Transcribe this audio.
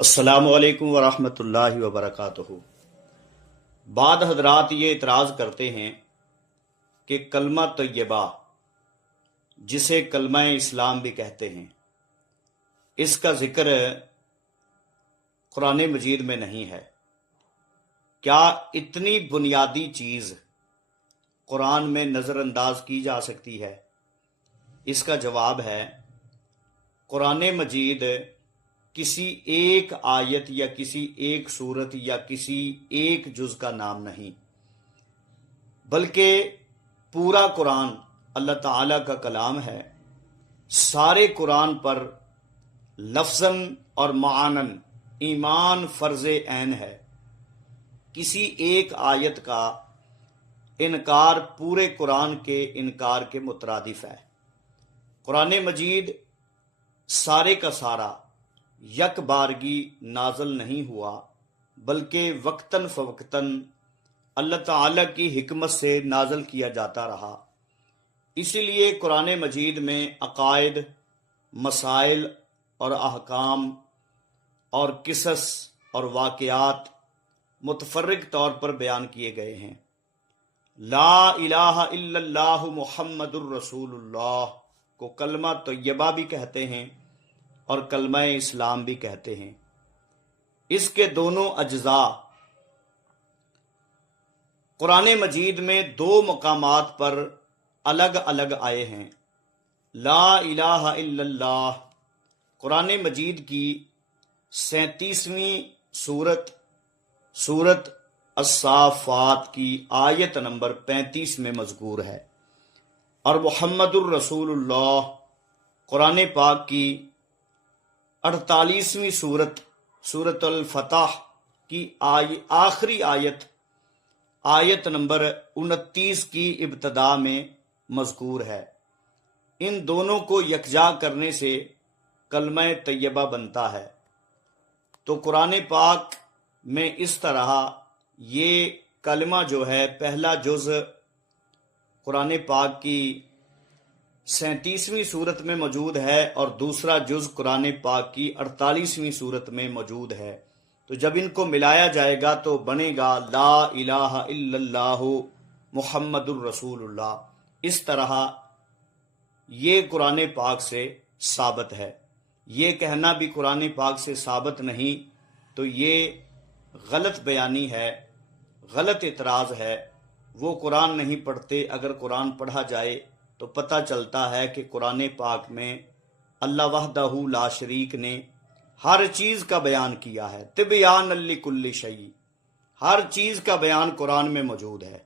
السلام علیکم ورحمۃ اللہ وبرکاتہ۔ بعض حضرات یہ اعتراض کرتے ہیں کہ کلمہ طیبہ، جسے کلمہ اسلام بھی کہتے ہیں، اس کا ذکر قرآن مجید میں نہیں ہے۔ کیا اتنی بنیادی چیز قرآن میں نظر انداز کی جا سکتی ہے؟ اس کا جواب ہے، قرآن مجید کسی ایک آیت یا کسی ایک سورت یا کسی ایک جز کا نام نہیں، بلکہ پورا قرآن اللہ تعالیٰ کا کلام ہے۔ سارے قرآن پر لفظاً اور معناً ایمان فرض عین ہے۔ کسی ایک آیت کا انکار پورے قرآن کے انکار کے مترادف ہے۔ قرآن مجید سارے کا سارا یک بارگی نازل نہیں ہوا، بلکہ وقتاً فوقتاً اللہ تعالیٰ کی حکمت سے نازل کیا جاتا رہا۔ اسی لیے قرآن مجید میں عقائد، مسائل اور احکام اور قصص اور واقعات متفرق طور پر بیان کیے گئے ہیں۔ لا الہ الا اللہ محمد الرسول اللہ کو کلمہ طیبہ بھی کہتے ہیں اور کلمہ اسلام بھی کہتے ہیں۔ اس کے دونوں اجزاء قرآن مجید میں دو مقامات پر الگ الگ آئے ہیں۔ لا الہ الا اللہ قرآن مجید کی 37ویں سورت الصافات کی آیت نمبر 35 میں مذکور ہے، اور محمد الرسول اللہ قرآن پاک کی 48ویں سورت الفتح کی آخری آیت نمبر 29 کی ابتدا میں مذکور ہے۔ ان دونوں کو یکجا کرنے سے کلمہ طیبہ بنتا ہے۔ تو قرآن پاک میں اس طرح یہ کلمہ جو ہے، پہلا جز قرآن پاک کی 37ویں سورت میں موجود ہے اور دوسرا جز قرآن پاک کی 48ویں سورت میں موجود ہے۔ تو جب ان کو ملایا جائے گا تو بنے گا لا الہ الا اللہ محمد الرسول اللہ۔ اس طرح یہ قرآن پاک سے ثابت ہے۔ یہ کہنا بھی قرآن پاک سے ثابت نہیں تو یہ غلط بیانی ہے، غلط اعتراض ہے۔ وہ قرآن نہیں پڑھتے، اگر قرآن پڑھا جائے تو پتہ چلتا ہے کہ قرآن پاک میں اللہ وحدہ لا شریک نے ہر چیز کا بیان کیا ہے۔ تبیان لکل شیء، ہر چیز کا بیان قرآن میں موجود ہے۔